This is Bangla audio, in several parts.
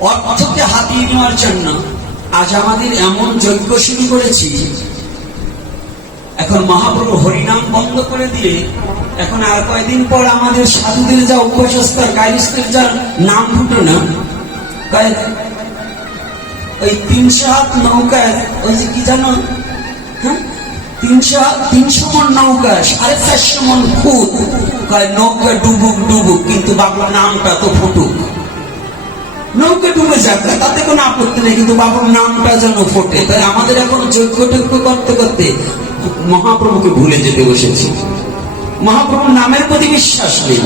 অর্থকে হাতিয়ে নেওয়ার জন্য আজ আমাদের এমন যজ্ঞ শুরু করেছি। এখন মহাপ্রভু হরিনাম বন্ধ করে দিয়ে এখন আর কয়েকদিন পর আমাদের সাধুদের যা উপস্থার কায়রিস্তের যা নাম ফুটো না ওই তিনশো হাত নৌকায় ওই যে কি জানো? হ্যাঁ? তিনশো তিনশো মন নৌকা, সাড়ে চারশো মন ফুট। কয় নৌকা ডুবুক ডুবুক, কিন্তু বাবুর নামটা তো ফুটুক। নৌকা ডুবে যাক তাতে কোনো আপত্তি নেই, কিন্তু বাবুর নামটা যেন ফোটে, তাই আমাদের এখন যোগ্য টোগ্য করতে করতে মহাপ্রভুকে ভুলে যেতে বসেছি। মহাপ্রভুর নামের প্রতি বিশ্বাস নেই,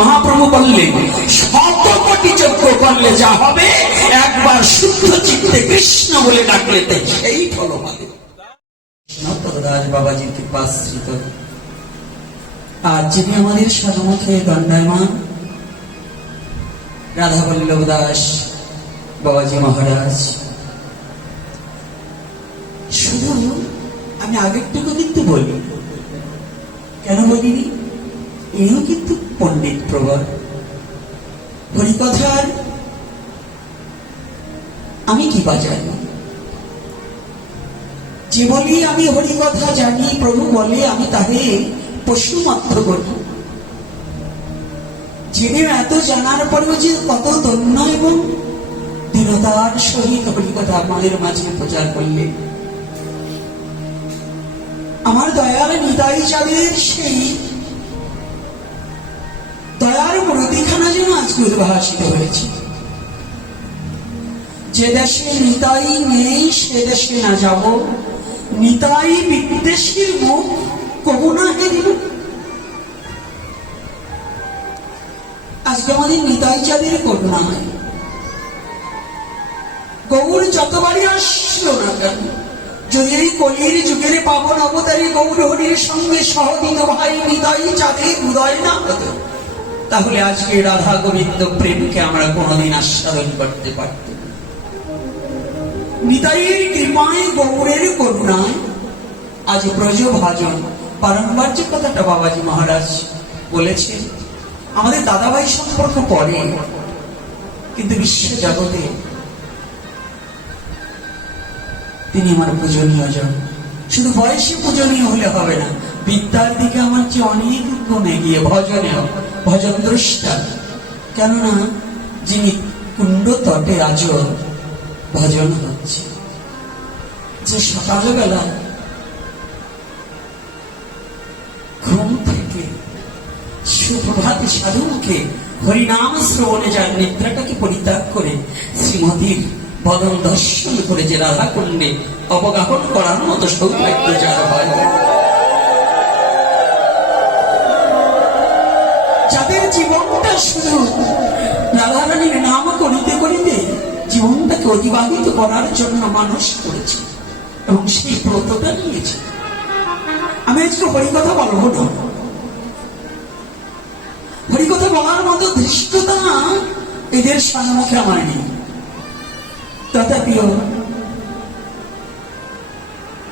মহাপ্রভু বললেন শত কোটি যজ্ঞ করলে যা হবে, একবার শুদ্ধ চিত্তে কৃষ্ণ বলে ডাকলে সেই ফল হবে। বাবাজির কৃপাশ্রিত। আর যিনি আমাদের সাধুমুখে দণ্ডায়মান রাধা বল্লভ দাস বাবাজি মহারাজ। শুধু আমি আগেরটুকু কিন্তু বলি কেন বলিনি? এও কিন্তু পণ্ডিত প্রবর হরিকথার আমি কি বা জানি? যে বলি আমি হরিকথা জানি, প্রভু বলে আমি তাহে পশু মাত্র করি জেনে এত জানার পরেও যে কত ধন্য এবং দৃঢ়তার সহিত হরিকথা আমাদের মাঝে প্রচার করলে আমার দয়াল নিতাই চাঁদের সেই দয়ার মূর্তিখানা যেন আজকে উদ্ভাসিত হয়েছে। যে দেশে নিতাই নেই, সে দেশে না যাব। নিতাই বিদেশির মুখ কবু না হেরিব আজকে আমাদের নিতাই চাঁদের কন্যা গৌর যতবারই আসলো না কেন, যদি এই কলির যুগের পাবন অবতারী গৌর হরির সঙ্গে সহদিত ভাই নিতাই চাঁদের উদয় না হতো, তাহলে আজকে রাধা গোবিন্দ প্রেমকে আমরা কোনোদিন আস্বাদন করতে পারতাম না। নিতাইয়ের কৃপায় গৌরের করুণায় আজ ব্রজ ভাজন বারংবার যে কথাটা বাবাজি মহারাজ বলেছেন আমাদের দাদাভাই সম্পর্ক পরে, কিন্তু বিশ্ব জগতে তিনি আমার পূজনীয় জন। শুধু বয়সে পূজনীয় হলে হবে না, বিদ্যার দিকে আমার চেয়ে অনেক গুণ এগিয়ে, ভজনেও, ভজন দ্রষ্টা। কেননা, যিনি কুণ্ড তটে আজ ভজন হচ্ছে। যে সকালবেলা সুপ্রভাতী সাধুকে হরিনাম শ্রবণে যার নিদ্রাটাকে পরিত্যাগ করে শ্রীমতীর বদন দর্শন করে যে রাধা কুণ্ডে অবগাহন করার মতো সৌভাগ্য যার হয়। যাদের জীবনটা শুধু রাধারানীর নাম করিতে করিতে জীবনটাকে অতিবাহিত করার জন্য মানুষ করেছে এবং সেই ব্রতটা নিয়েছে। আমি আজকে হরিকথা বলব না। বলার মতো ধৃষ্টতা এদের সম্মুখে নেই। তথাপিও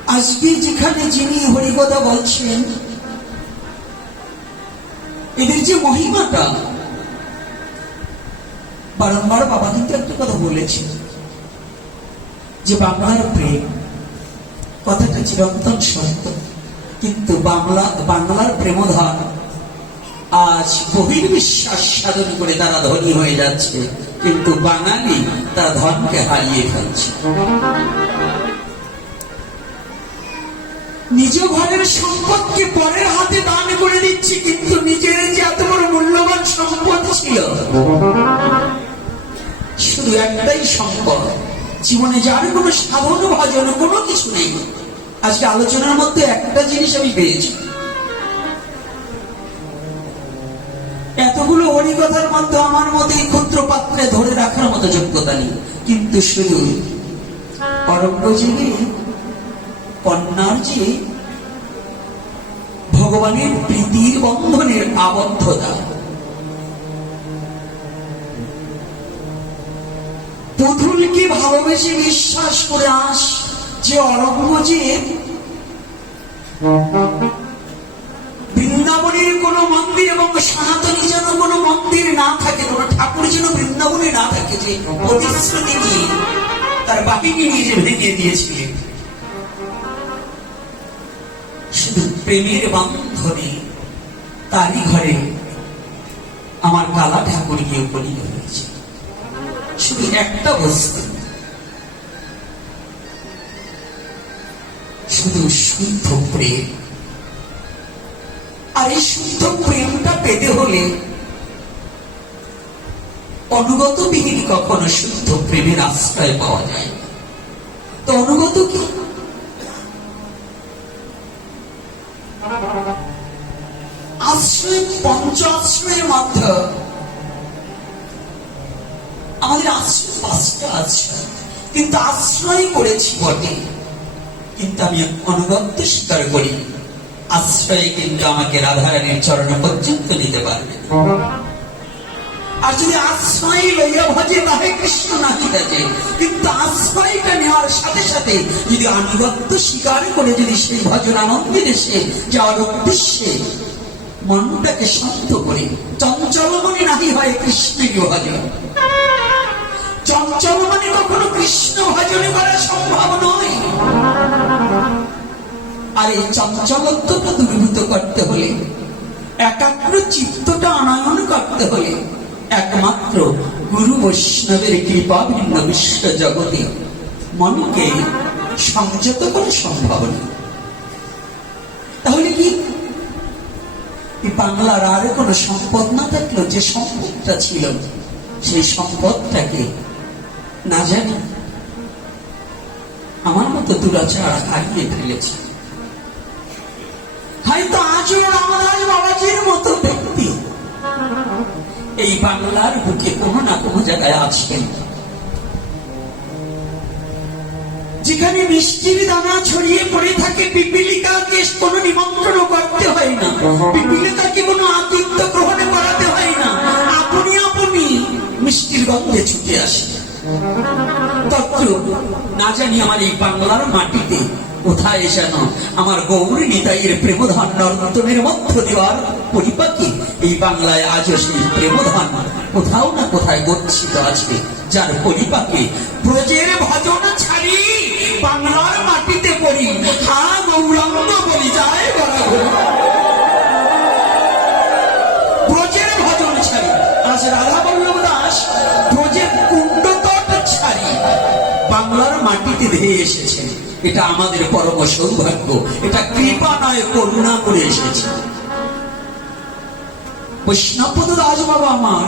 আজকে যেখানে যিনি হরিকথা বলছেন, এদের যে মহিমাটা, বারংবার বাবা কিন্তু একটা কথা বলেছেন, যে বাংলার প্রেম। কথাটা চিরন্তন সত্য। কিন্তু বাংলা বাংলার প্রেমধান আজ বহির্বিশ্বাস সাধন করে তারা ধনী হয়ে যাচ্ছে। কিন্তু বাঙালি তার ধনকে হারিয়ে ফেলছে। নিজ ঘরের সম্পদকে পরের হাতে দান করে দিচ্ছি, কিন্তু নিজের যে এত বড় মূল্যবান সম্পদ ছিল, শুধু একটাই সম্পদ। জীবনে যার কোনো সাধন, ভজন, কোনো কিছু নেই। আজকে আলোচনার মধ্যে একটা জিনিস আমি পেয়েছি। এতগুলো হরিকথার মধ্যে আমার মধ্যে এই ক্ষুদ্র পাত্রে ধরে রাখার মতো যোগ্যতা নেই। কিন্তু শুধু অরণ্যজীবী কন্যার যে ভগবানের প্রীতির বন্ধনের আবদ্ধতা। পুতুলকে ভালোবেসে বিশ্বাস করে আস, যে অরণ্যজীব যেন বৃন্দাবন না থাকে যে প্রতিশ্রুতি নিয়ে তার বাহিনী নিয়ে যে ভেঙে দিয়েছিলেন শুধু প্রেমের বান্ধনে তারই ঘরে আমার কালা ঠাকুর গিয়ে উপনীত হয়েছে। শুধু একটা বস্তু। শুধু শুদ্ধ প্রেম। আর এই শুদ্ধ প্রেমটা পেতে হলে অনুগত বিহীন কখনো শুদ্ধ প্রেমের আশ্রয় পাওয়া যায় তো অনুগত কি? আশ্রয়, পঞ্চ আশ্রয়ের মধ্যে আমাদের আশ্রয় পাঁচটা আশ্রয়। কিন্তু আশ্রয় করেছি বটে। কিন্তু আমি অনুগত্য স্বীকার করি, আশ্রয়ে কিন্তু আমাকে রাধারানীর চরণ পর্যন্ত নিতে পারবে। আর আশ্রয় লইয়া ভজে তাহে কৃষ্ণ নাহি দেখে কিন্তু আশ্রয়টা নেওয়ার সাথে সাথে যদি আনুগত্য স্বীকার করে যদি সেই যাওয়ার উদ্দেশ্যে মনটাকে শান্ত করে, চঞ্চল মনে নাহি হয় কৃষ্ণের ভজন। চঞ্চল কখনো কৃষ্ণ ভজনে করা সম্ভব নয়। আর এই চঞ্চলত্বটা দূরীভূত করতে হলে, একাগ্র চিত্তটা আনয়ন করতে হলে একমাত্র গুরু বৈষ্ণবের কৃপা ভিন্ন বিশ্ব জগতে মনকে সংযত করে সম্ভব নয়। তাহলে কি? বাংলার আর কোনো সম্পদ না থাকল যে সম্পদটা ছিল, সেই সম্পদটাকে না জানি। আমার মতো দুরাচার হারিয়ে ফেলেছে। হয়তো আজও রামদাস বাবাজির মতো এই বাংলার বুকে কোনো না কোনো জায়গায় আছেন যেখানে মিষ্টির দানা ছড়িয়ে পড়ে থাকে, পিপিলিকাকে কোনো নিমন্ত্রণ করতে হয় না। পিপিলিকাকে কোনো আতিথ্য গ্রহণ করাতে হয় না। আপনি আপনি মিষ্টির গন্ধে ছুটে আসে তত্র, না জানি আমার এই বাংলার মাটিতে কোথায় যেন আমার গৌরী নিতাইয়ের প্রেমধান নর্তনের মধ্য দেওয়ার পরিপাকে এই বাংলায় আজও সেই প্রেমধান। কোথাও না কোথায় গচ্ছিত আছে যার পরিপাকে ব্রজের ভজন ছাড়ি, বাংলার মাটিতে পড়ি হা গৌরাঙ্গ বলি, যায় বরাবর। ব্রজের ভজন ছাড়ি, আজ রাধা বল্লভ দাস ব্রজের কুণ্ডতট ছাড়ি, বাংলার মাটিতে ধেয়ে এসেছে এটা আমাদের পরম সৌভাগ্য। এটা কৃপা নয় করুণা করে এসেছে। বৈষ্ণবপদ দাস বাবা আমার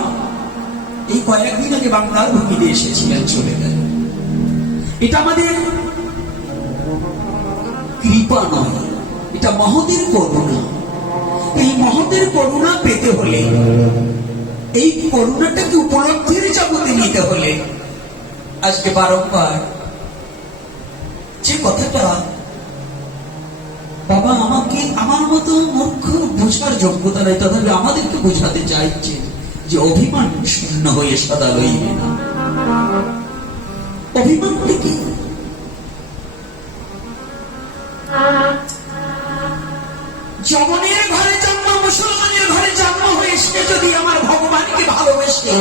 এই কয়েকদিন আগে বাংলার ভূমিতে এসেছিলেন, চলে গেল। এটা আমাদের কৃপা নয়, এটা মহতের করুণা। এই মহতের করুণা পেতে হলে, এই করুণাটাকে উপলব্ধির জগতে নিতে হলে, আজকে বারংবার যে কথাটা বাবা আমাকে আমার মতো মূর্খ বোঝার যোগ্যতা নেই, তথাপি আমাদেরকে বোঝাতে চাইছে যে অভিমান শূন্য হয়ে সদা রইবে না। অভিমান কি? জমনের ঘরে জন্ম, মুসলমানের ঘরে জন্ম হয়ে যদি আমার ভগবানকে ভালোবেসে,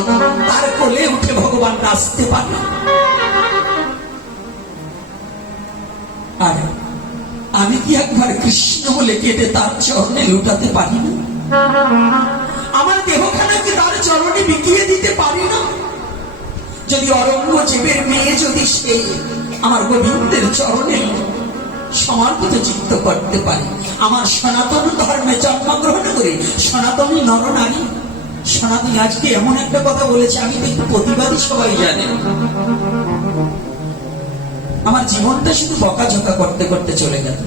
তার কোলে উঠে ভগবান নাচতে পারে। আর আমি কি একবার কৃষ্ণ বলে কেটে তার চরণে লুটাতে পারি না? আমার দেহখানা কি তার চরণে বিকিয়ে দিতে পারি না? যদি অরঙ্গজেবের মেয়ে যদি সেই আমার গোবিন্দের চরণে সমর্পিত চিত্ত করতে পারে, আমার সনাতন ধর্মে জন্মগ্রহণ করে সনাতন নরনারী, সনাতনী আজকে এমন একটা কথা বলেছে, আমি তো একটু প্রতিবাদী সবাই জানে আমার জীবনটা শুধু বকাঝকা করতে করতে চলে গেল।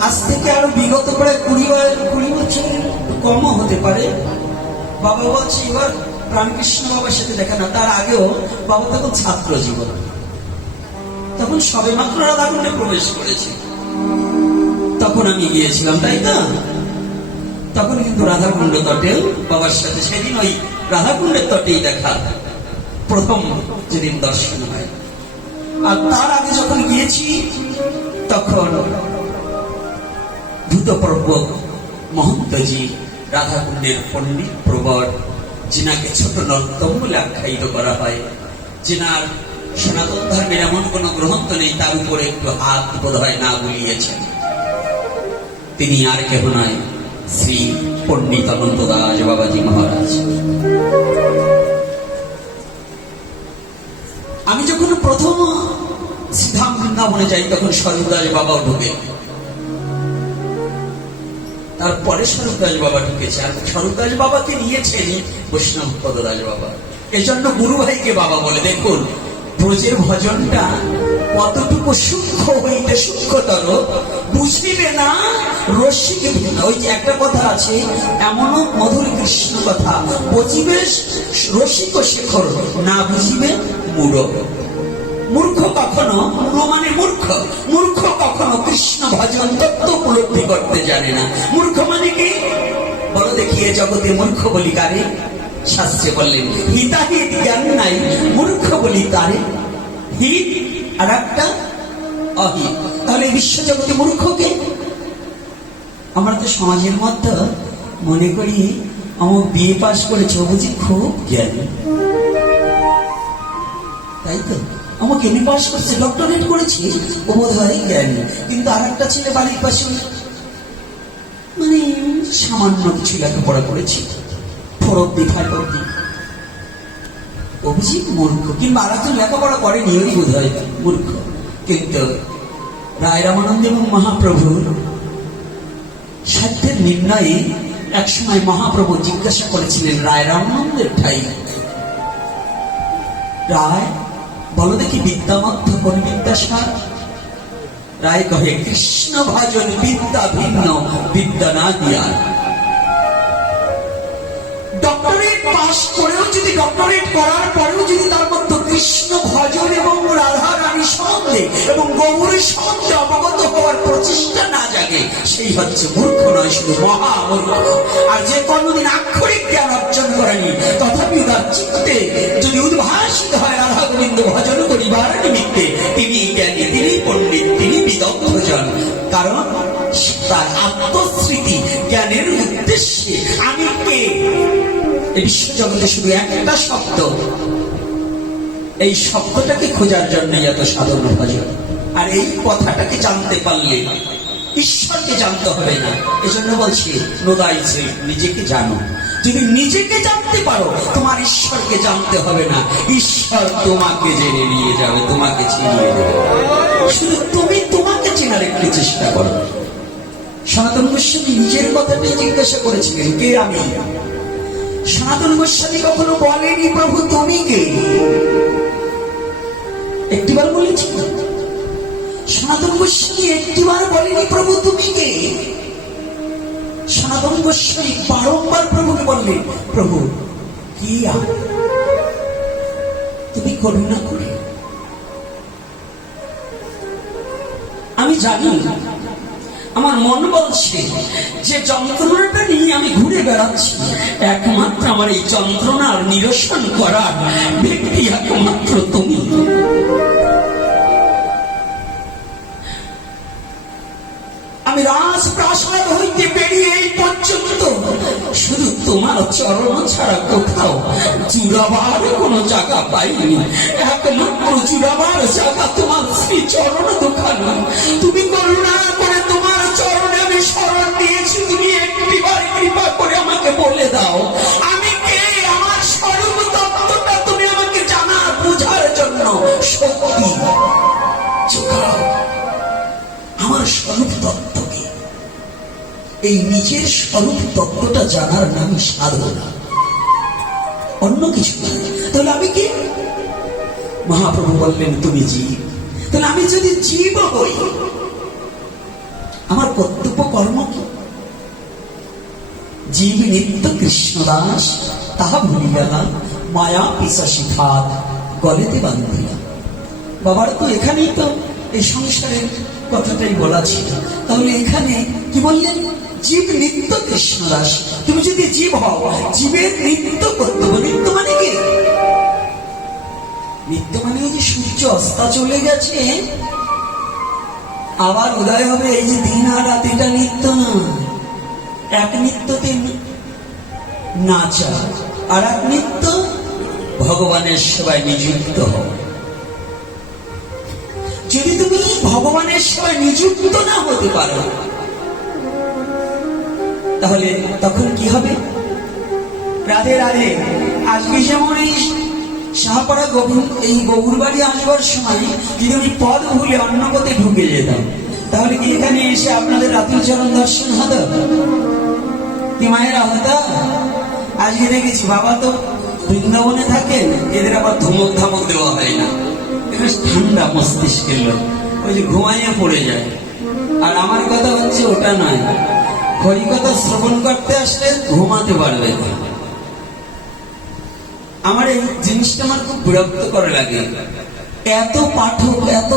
আজ থেকে আরও বিগত প্রায় কুড়ি কুড়ি বছরের কমও হতে পারে। বাবা বলছে, এবার রামকৃষ্ণ বাবার সাথে দেখা না, তার আগেও বাবা তখন ছাত্র জীবন। তখন সবে মাত্র রাধাকুণ্ডে প্রবেশ করেছে। তখন আমি গিয়েছিলাম, তাই না? তখন কিন্তু রাধাকুণ্ড তটেও বাবার সাথে সেদিন ওই রাধাকুণ্ডের তটেই দেখা। প্রথম যেদিন দর্শন আর তার আগে যখন গিয়েছি, তখন ভূতপর্ব মহন্তজি রাধাকুণ্ডের পণ্ডিত প্রবর, যিনাকে ছোট নর্তম বলে আখ্যায়িত করা হয়, যিনার সনাতন ধর্মের এমন কোন গ্রন্থ নেই, তার উপরে একটু হাত বোধ হয় না বুলিয়েছেন। তিনি আর কেহ নয়, শ্রী পণ্ডিত অনন্ত দাস বাবাজি মহারাজ। আমি যখন প্রথম বৃন্দাবনে যাই, তখন স্বরূপদাস বাবাও ঢুকে। তারপরে স্বরূপদাস বাবা ঢুকেছে। আর স্বরূপদাস বাবাকে নিয়েছেন বৈষ্ণব পদদাস বাবা। এই জন্য গুরু ভাইকে বাবা বলে, দেখুন ব্রজের ভজনটা কতটুকু সূক্ষ্ম হইতে সূক্ষ্মতর বুঝিবে না, রসিকে ভিন্ন। ওই যে একটা কথা আছে, এমনও মধুর কৃষ্ণ কথা, বুঝিবে রসিক শেখর, না বুঝিবে মূঢ়। মূর্খ কখনো মূঢ় মানে মূর্খ? মূর্খ কখনো কৃষ্ণ ভজন তত্ত্ব উপলব্ধি করতে জানে না। মূর্খ মানে কি? বলো দেখিয়ে জগতে মূর্খ বলি কারে? শাস্ত্রে বললেন হিতাহিত জ্ঞান নাই, মূর্খ বলি তারে। হিত আর একটা অহিত। তাহলে বিশ্ব জগতে মূর্খকে আমরা তো সমাজের মধ্যে মনে করি আমার বিয়ে পাশ করেছে বুঝি খুব জ্ঞানী। তাই তো? আমাকে এমনি পাস করছে ডক্টরেট করেছি, ও বোধ হয় জ্ঞানী কিন্তু আর একটা ছেলে বাড়ির পাশে মানে সামান্য কিছু লেখাপড়া করেছি। ফোর অব্দি ফাইভ অব্দি মূর্খ। কিংবা আর একজন লেখাপড়া করেনি, ওই বোধ হয় মূর্খ। কিন্তু রায় রামানন্দ এবং মহাপ্রভুর সাধ্যের নির্ণয়ে একসময় মহাপ্রভু জিজ্ঞাসা করেছিলেন, রায় রামানন্দের ঠাই? রায় বলো দেখি বিদ্যামধ্য কোন বিদ্যাসার রায় কহে, কৃষ্ণ ভাজন বিদ্যা ভিন্ন, বিদ্যা না দিয়া। ডক্টরেট পাস করেও যদি ডক্টরেট করার পরেও যদি তার মধ্যে কৃষ্ণ ভজন এবং রাধা রানী সম্বন্ধে এবং গৌরীর সম্বন্ধে অবগত হওয়ার প্রচেষ্টা না জাগে, সেই হচ্ছে মূর্খ নয়, শুধু মহা মূর্খ আর যে কোনদিন আক্ষরিক জ্ঞান অর্জন করেনি, তথাপি তার চিত্তে যদি উদ্ভাসিত হয় রাধা গোবিন্দ ভজন করিবার নিমিত্তে, তিনি জ্ঞানী, তিনি পণ্ডিত, তিনি বিদগ্ধজন। কারণ তার আত্মস্মৃতি জ্ঞানের উদ্দেশ্যে। আমি কে? এই বিশ্বজগতে শুধু একটা শব্দ। এই শব্দটাকে খোঁজার জন্য এত সাধন ভজন আর এই কথাটাকে জানতে পারলে ঈশ্বরকে জানতে হবে না। এজন্য বলছি, নোদাই নিজেকে জানো। যদি নিজেকে জানতে পারো, তোমার ঈশ্বরকে জানতে হবে না। ঈশ্বর তোমাকে জেনে নিয়ে যাবে, তোমাকে চিনিয়ে দেবে। শুধু তুমি তোমাকে চেনার একটু চেষ্টা করো। সনাতন গোস্বামী নিজের কথাটাই জিজ্ঞাসা করেছিলেন, কে আমি? সনাতন গোস্বামী কখনো বলেনি, প্রভু তুমি কে? একটিবার বলেছি। সনাতন গোস্বামী একটিবার বলেনি, প্রভু, তুমি কে? সনাতন গোস্বামী বারংবার প্রভুকে বললেন, প্রভু, কি তুমি করুণা করে। আমি জানি আমার মন বলছে যে যন্ত্রণাটা নিয়ে আমি ঘুরে বেড়াচ্ছি। একমাত্র আমার এই যন্ত্রণার নিরসন করার ব্যক্তি একমাত্র তুমি। আমি রাজপ্রাসাদ হইতে বেরিয়ে এই পর্যন্ত শুধু তোমার চরণ ছাড়া কোথাও জুড়াবার কোনো জায়গা পাইনি। একমাত্র জুড়াবার জায়গা তোমার শ্রী চরণ দোকানো। তুমি করুণা দিয়েছি, তুমি একটিবার কৃপা করে আমাকে বলে দাও। আমি কে? আমার স্বরূপ তত্ত্বটা তুমি আমাকে জানা বোঝার জন্য। শক্তি আমার স্বরূপ তত্ত্বকে এই নিজের স্বরূপ তত্ত্বটা জানার নামই সাধনা। অন্য কিছু না। তাহলে আমি কি? মহাপ্রভু বললেন, তুমি জীব। তাহলে আমি যদি জীব হই আমার কর্তব্য কর্ম কি? জীব নিত্য কৃষ্ণদাস তাহা ভুলি গেলাম মায়া পিসাসী খাত গলেতে বান্ধিলাম বাবার তো এখানেই তো এই সংসারের কথাটাই বলা ছিল। তাহলে এখানে কি বললেন? জীব নিত্য কৃষ্ণদাস তুমি যদি জীব হও, জীবের নিত্য কর্তব্য, নিত্য মানে কি? নিত্য মানে যে সূর্য অস্তা চলে গেছে আবার উদয় হবে এই যে দিন আর রাত, এটা নিত্য না। এক নিত্যতে নাচা আর এক নিত্য ভগবানের সেবায় নিযুক্ত যদি তুমি ভগবানের সেবায় নিযুক্ত না হতে পারো, তাহলে তখন কি হবে? রাধে রাধে, আজকে যেমন এই শাহপাড়া গোবিন্দ এই গৌর বাড়ি আসবার সময় যদি আমি পদ ভুলে অন্য পথে ঢুকে যেতাম, তাহলে কি এখানে এসে আপনাদের রাতুল চরণ দর্শন হতো? কি মায়েরা হতো আজকে দেখেছি বাবা তো বৃন্দাবনে থাকেন, এদের আবার ধমক ধমক দেওয়া হয় না। বেশ ঠান্ডা মস্তিষ্কের লোক, ওই যে ঘুমাইয়া পড়ে যায়। আর আমার কথা হচ্ছে ওটা নয় হরিকথা শ্রবণ করতে আসলে ঘুমাতে পারবে না। আমার এই জিনিসটা আমার খুব বিরক্ত করে লাগে। এত পাঠক, এত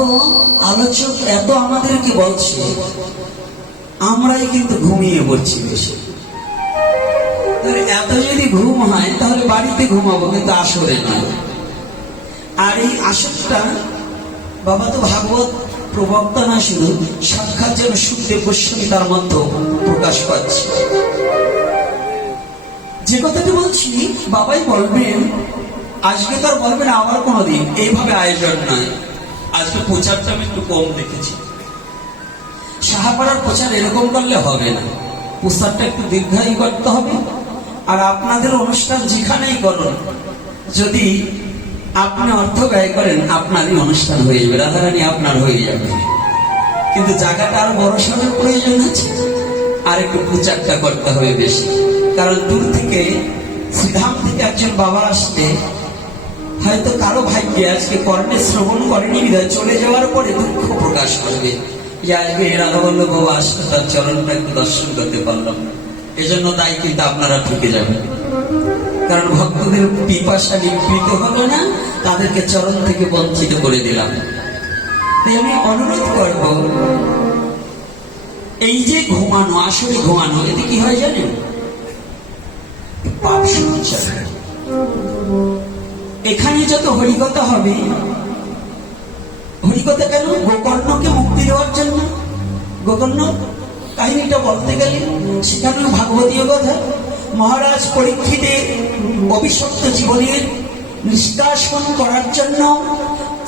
আলোচক, এত আমাদেরকে বলছে, আমরাই কিন্তু ঘুমিয়ে পড়ছি বেশি। এত যদি ঘুম হয়, তাহলে বাড়িতে ঘুমাবো, কিন্তু আসরে নয়। আর এই আসরটা, বাবা তো ভাগবত প্রবক্তা না শুধু, সাক্ষাৎ যেন সুখদেব গোস্বামী তার মধ্যে প্রকাশ পাচ্ছে। যে কথাটা বলছি, বাবাই বলবেন, আজকে তো আর বলবেন আবার কোনোদিন, এইভাবে আয়োজন নয়। আজকে প্রচারটা আমি একটু কম দেখেছি। সাহাপাড়ার প্রচার এরকম করলে হবে না। প্রচারটা একটু দীর্ঘায়ী করতে হবে। আর আপনাদের অনুষ্ঠান যেখানেই করুন, যদি আপনি অর্থ ব্যয় করেন, আপনারই অনুষ্ঠান হয়ে যাবে, রাধারানী আপনার হয়ে যাবে। কিন্তু জায়গাটা আরও বড় সড়ের প্রয়োজন আছে। আর একটু প্রচারটা করতে হবে বেশি। কারণ দূর থেকে, শ্রীধাম থেকে একজন বাবা আসলে হয়তো কারও ভাগ্যে আজকে কর্ণে শ্রবণ করেনি বিধায় চলে যাওয়ার পরে দুঃখ প্রকাশ করবে। যে আজকে রাধা বল্লভ বাবা আসলে তার চরণটা একটু দর্শন করতে পারলাম। এজন্য তাই কিন্তু আপনারা ঠকে যাবেন। কারণ ভক্তদের পিপাসা নিবৃত হলো না, তাদেরকে চরণ থেকে বঞ্চিত করে দিলাম। তাই অনুরোধ করব, এই যে ঘুমানো, আসলে ঘুমানো, এতে কি হয় জানেন? পাপ এখানে যত হরিকতা হবে হরিকতা কেন? গোকর্ণকে মুক্তি দেওয়ার জন্য। গোকর্ণ, কাহিনীটা বলতে গেলে সেখানে ভাগবতীয় কথা। মহারাজ পরীক্ষিতে অভিশপ্ত জীবনের নিষ্কাশন করার জন্য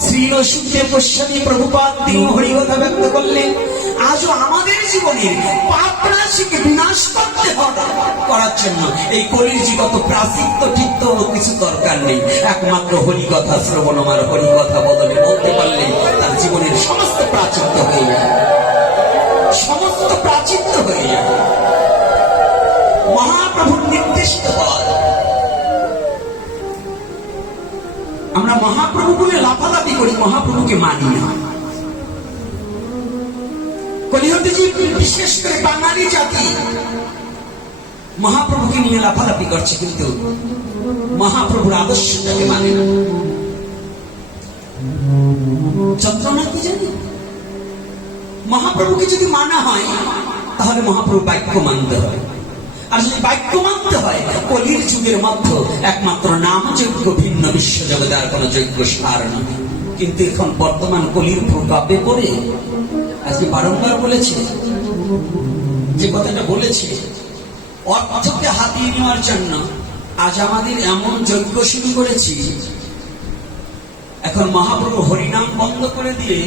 শ্রী সুখদেব গোস্বামী প্রভুপাদ তিনি হরিকথা ব্যক্ত করলেন, আজও আমাদের জীবনে পাপ বিনাশ করতে করার জন্য। এই কলির জীবত প্রাচিত্য টিত্ত ও কিছু দরকার নেই। একমাত্র হরিকথা শ্রবণ আমার হরিকথা বদলে বলতে পারলে তার জীবনের সমস্ত প্রাচিত্য হয়ে যায় সমস্ত প্রাচিত্য হয়ে যায় মহাপ্রভুর নির্দিষ্ট পদ আমরা মহাপ্রভু বলে লাফালাফি করি, মহাপ্রভুকে মানি না। কলিহতিজি বিশেষ করে বাঙালি জাতি। মহাপ্রভুকে নিয়ে লাফালাফি করছে কিন্তু মহাপ্রভুর আদর্শটাকে মানে না। যন্ত্রণা কি জানি? মহাপ্রভুকে যদি মানা হয়, তাহলে মহাপ্রভু বাক্য মানতে হবে। আর যদি বাক্য মানতে হয়, কলির যুগের মধ্য একমাত্র নাম যোগ্য ভিন্ন বিশ্ব জগতে আর কোন যোগ্য সার নয় কিন্তু এখন বর্তমান কলির প্রকাপে পড়ে আজকে বারংবার বলেছে, যে কথাটা বলেছে, অর্থকে হাতিয়ে নেওয়ার জন্য আজ আমাদের এমন যজ্ঞ শুরু করেছি, এখন মহাপ্রভু হরিনাম বন্ধ করে দিয়ে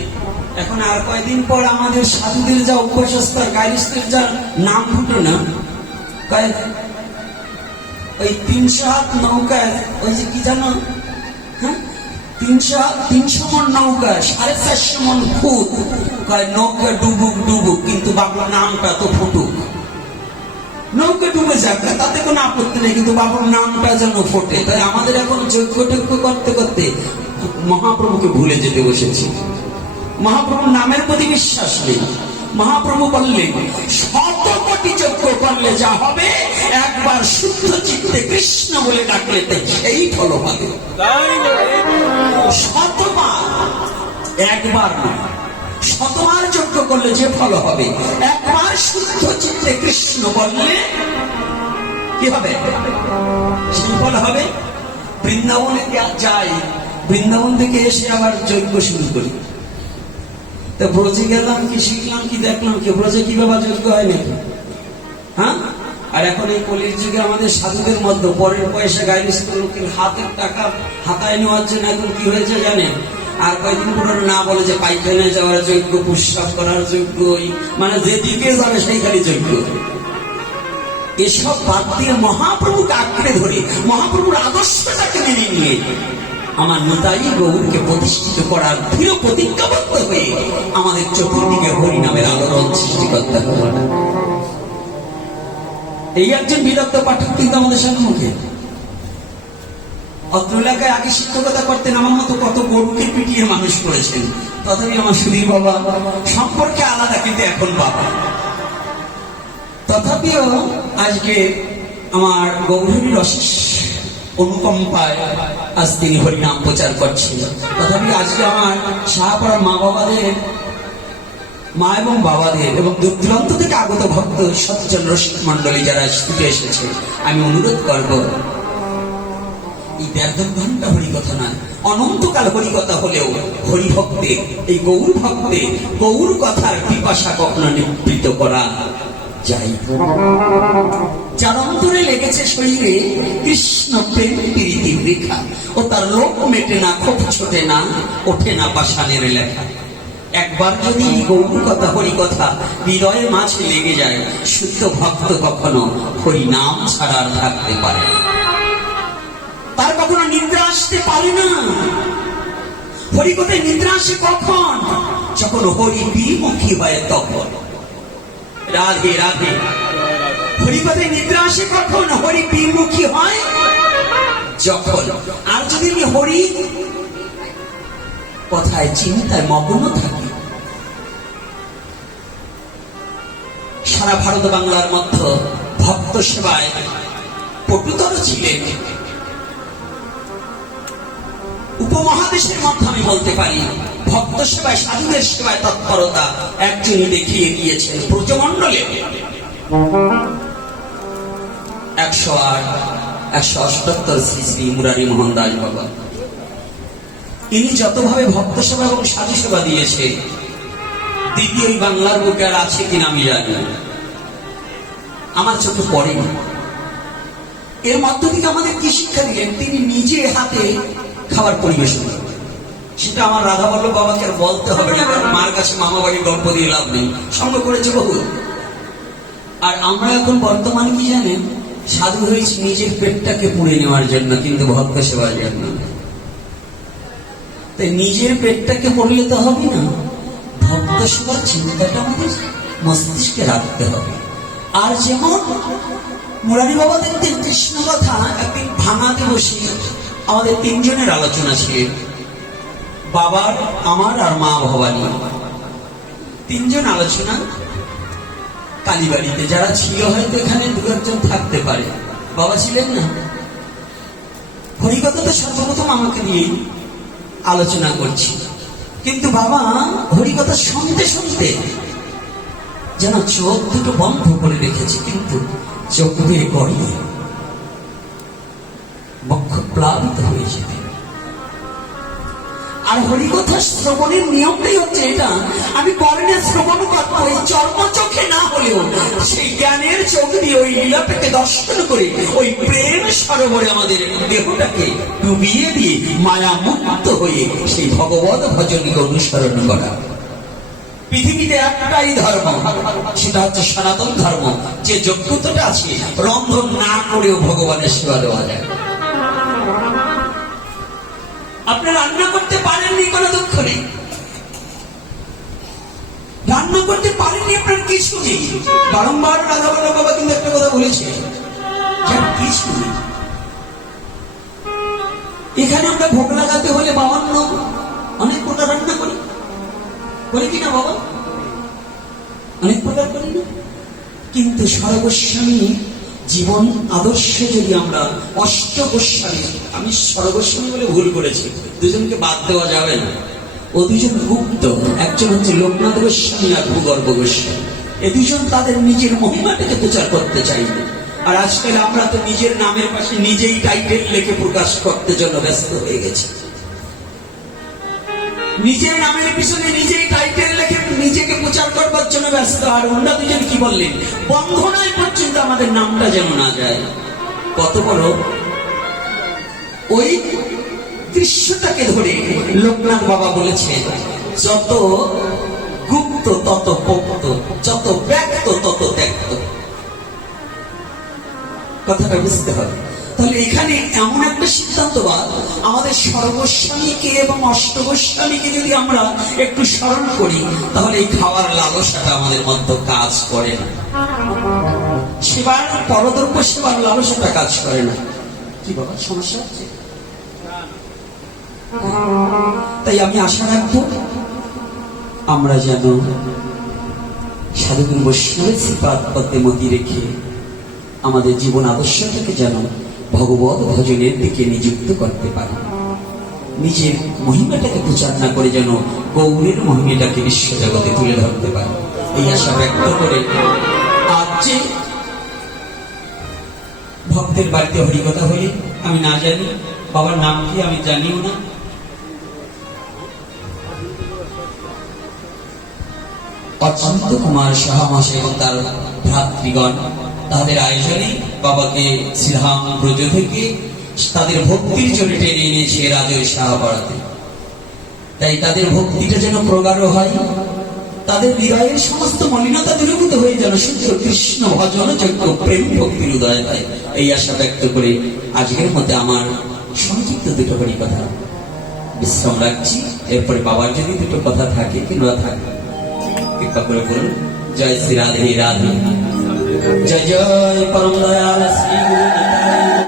এখন আর কয়দিন পর আমাদের সাধুদের যা উপস্থার গাইরিস্তের যা নাম ফুটো না হ্যাঁ? নৌকা নামটা তো ফুটুক। নৌকা ডুবে যাক, তাতে কোনো আপত্তি নেই, কিন্তু বাবুর নামটা যেন ফোটে। তাই আমাদের এখন যজ্ঞ টজ্ঞ করতে করতে মহাপ্রভুকে ভুলে যেতে বসেছি। মহাপ্রভুর নামের প্রতি বিশ্বাস নেই। মহাপ্রভু বললেন শত কোটি যজ্ঞ করলে যা হবে একবার শুদ্ধ চিত্তে কৃষ্ণ বলে ডাকলে সেই ফল হবে। শতবার একবার নয় শতবার যজ্ঞ করলে যে ফল হবে একবার শুদ্ধ চিত্তে কৃষ্ণ বললে কি হবে? সেই ফল হবে? বৃন্দাবনে যাই বৃন্দাবন থেকে এসে আবার যজ্ঞ শুরু করি। ব্রজে গেলাম কি, শিখলাম কি, দেখলাম কি? ব্রজে কি বাবা যজ্ঞ হয় নাকি? হ্যাঁ? আর এখন এই কলির যুগে আমাদের সাধুদের মধ্যে পরের পয়সা গাইলিস লোকের হাতের টাকা হাতায় নেওয়ার জন্য এখন কি হয়েছে জানেন? আর কয়েকদিন পরে না বলে যে পাইখানে যাওয়ার যোগ্য পুষ্পাপ করার যোগ্য মানে যেদিকে যাবে সেই খালি যোগ্য। এসব বাদ দিয়ে মহাপ্রভুকে আঁকড়ে ধরে, মহাপ্রভুর আদর্শটাকে মেনে নিয়ে আমার নিতাই গৌরকে প্রতিষ্ঠিত করার দৃঢ় প্রতিজ্ঞাবদ্ধ হয়ে আমাদের চতুর্দিকে হরিনামের আলোড়ন সৃষ্টি করতে হবে। এই একজন বিদগ্ধ পাঠক কিন্তু আমাদের সম্মুখে। অত্র এলাকায় আগে শিক্ষকতা করতেন, আমার মতো কত গরুকে পিটিয়ে মানুষ করেছেন। তথাপি আমার সুধীর বাবা সম্পর্কে আলাদা কিন্তু এখন বাবা। তথাপিও আজকে আমার গৌরীর অশেষ অনুকম্পায় আজ তিনি হরিনাম প্রচার করছেন। তথাপি আজকে আমার সাহাপাড়ার মা বাবাদের, মা এবং এবং দূর দূরান্ত থেকে আগত ভক্ত মন্ডলী যারা ছুটে এসেছে, আমি অনুরোধ করব, এই দেড় ঘণ্টা হরিকথা নয়, অনন্তকাল হরিকথা হলেও হরিভক্তে এই গৌর ভক্তে গৌর কথার পিপাসা কখনো নিবৃত করা যায় যার অন্তরে লেগেছে শরীরে কৃষ্ণ প্রেম প্রীতির রেখা ও তার লোক মেটে না ক্ষোভ ছোটে না, ওঠে না পাষাণের লেখা। একবার যদি গৌর কথা হরি কথা হৃদয়ের মাঝে লেগে যায়, শুদ্ধ ভক্ত কখনো হরি নাম ছাড়া আর থাকতে পারে তার কখনো নিদ্রা আসতে পারে না। হরিকথায় নিদ্রা আসে কখন? যখন হরি বিমুখী হয় তখন। রাধে রাধে। হরিপদে নিদ্রা আসে কখন? হরি বিমুখী হয়? যখন। আর যদি আমি হরি, কথায় চিন্তায় মগ্ন থাকি। সারা ভারত বাংলার মধ্যে ভক্ত সেবায় পটুতর ছিলেন। উপমহাদেশের মধ্যে আমি বলতে পারি, ভক্ত সেবায়, সাধুদের সেবায় তৎপরতা একজনই দেখিয়ে গিয়েছেন ব্রজমণ্ডলে। একশো আট, একশো অষ্টাত্তর শ্রী শ্রী মুরারি মোহন দাস যতভাবে ভক্ত সেবা এবং সাধু সেবা দিয়েছে, দ্বিতীয় বাংলার বুকে আর আছে কিনা আমি জানি আমার চোখে এর মধ্য থেকে আমাদের কি শিক্ষা দিলেন? তিনি নিজে হাতে খাবার পরিবেশন সেটা আমার রাধা বল্লভ বাবাকে আর বলতে হবে না মার কাছে মামা গল্প দিয়ে লাভ নেই। সঙ্গে করেছে বহু। আর আমরা এখন বর্তমানে কি জানেন? সাধু হয়েছি নিজের পেটটাকে পুড়ে নেওয়ার জন্য কিন্তু ভক্ত সেবার জন্য তাই নিজের পেটটাকে পড়লে তো হবে না। ভক্ত সেবার চিন্তাটা আমাদের মস্তিষ্কে রাখতে হবে। আর যেমন মুরারি বাবা দেখতেন কৃষ্ণ কথা একদিন ভাঙাতে বসে আমাদের তিনজনের আলোচনা ছিল। বাবার, আমার আর মা ভবানী। তিনজন আলোচনা কালীবাড়িতে। যারা ছিল হয়তো এখানে দু একজন থাকতে পারে। বাবা ছিলেন না? হরিকথা তো সর্বপ্রথম আমাকে দিয়ে আলোচনা করছি কিন্তু বাবা, হরিকথা শুনতে শুনতে যেন চোখ দুটো বন্ধ করে রেখেছে, কিন্তু চোখ দিয়ে করি বক্ষ প্লাবিত হয়ে যেতে আর হরিকথা শ্রবণের নিয়মটাই হচ্ছে এটা। আমি কর্ণে শ্রবণ করব ওই চর্ম চোখে না হলেও সেই জ্ঞানের চোখ দিয়ে ওই লীলাটাকে দর্শন করে ওই প্রেম সরোবরে আমাদের দেহটাকে ডুবিয়ে দিয়ে মায়া মুক্ত হয়ে সেই ভগবত ভজনকে অনুসরণ করা। পৃথিবীতে একটাই ধর্ম, সেটা হচ্ছে সনাতন ধর্ম। যে যোগ্যতাটা আছে, রন্ধন না করেও ভগবানের সেবা দেওয়া যায়। আপনি রান্না করতে পারেননি, কোনো দুঃখ নেই। রান্না করতে পারেননি আপনার কিছু নেই। বারংবার রাধা বল্লভ বাবা কিন্তু একটা কথা বলেছে যে আর কিছু নেই। এখানে আমরা ভোগ লাগাতে হলে বাবান্ন অনেক প্রকার রান্না করি। করি কিনা বাবা? অনেক প্রকার করি না। কিন্তু সর্বস্বামী জীবন আদর্শে যদি আমরা অষ্টগোস্বামী আমি সর্বস্বামী বলে ভুল করেছি, দুজনকে বাদ দেওয়া যাবে না। ও দুজন গুপ্ত, একজন হচ্ছে লোকনাথ গোস্বামী আর ভূগর্ভ গোস্বামী। এ দুজন তাদের নিজের মহিমাটাকে প্রচার করতে চাইবে আর আজকাল আমরা তো নিজের নামের পাশে নিজেই টাইটেল লেখে প্রকাশ করতে জন্য ব্যস্ত হয়ে গেছি। নিজের নামের পিছনে নিজেই টাইটেল লিখে নিজেকে প্রচার করবার জন্য ব্যস্ত, আর অন্য দুজন কি বললেন? বন্ধনায় পর্যন্ত আমাদের নামটা যেন না যায়। কত বড়? ওই দৃশ্যটাকে ধরে লোকনাথ বাবা বলেছেন, যত গুপ্ত, তত পোক্ত, যত ব্যক্ত, তত ত্যক্ত। কথাটা বুঝতে হবে। তাহলে এখানে এমন একটা সিদ্ধান্তবাদ আমাদের সর্বস্বামীকে এবং অষ্টগোস্বামীকে যদি আমরা একটু স্মরণ করি, তাহলে এই খাওয়ার লালসাটা আমাদের মধ্যে কাজ করে না। সেবার পরদ্রব্য সেবার লালসাটা কাজ করে না। কি বাবা, সমস্যা হচ্ছে? তাই আমি আশা রাখব, আমরা যেন বৈষ্ণবের শ্রীপাদ পদ্মে মতি রেখে আমাদের জীবন আদর্শটাকে যেন ভগবত ভজনের দিকে নিযুক্ত করতে পারি। নিজের মহিমাটাকে প্রচার না করে যেন গৌরের মহিমাটাকে বিশ্ব জগতে তুলে ধরতে পারি। এই আশা ব্যক্ত করে আজ যে ভক্তের বাড়িতে হরিকথা হলে, আমি না জানি, বাবার নাম কি আমি জানিও না। অচ্যন্ত কুমার সাহা মহাশয় এবং তার ভ্রাতৃগণ তাদের আয়োজনে বাবাকে শ্রীরাম ব্রজ থেকে তাদের ভক্তির জন্য টেনে এনেছে রাজের সাহাপাড়াতে তাই তাদের ভক্তিটা যেন প্রগাঢ় হয়, তাদের হৃদয়ের সমস্ত মলিনতা দূরীভূত হয়ে যেন শুদ্ধ কৃষ্ণ, ভজন যোগ্য প্রেম, ভক্তির উদয় হয়। এই আশা ব্যক্ত করে আজকের মধ্যে আমার সংক্ষিপ্ত দুটো করি কথা। বিশ্রাম রাখছি, এরপরে বাবার যদি দুটো কথা থাকে কিংবা থাকে, কৃপা করে বলুন, জয় শ্রী রাধে রাধে। জয় জয় পরম দয়াল শ্রী গুরু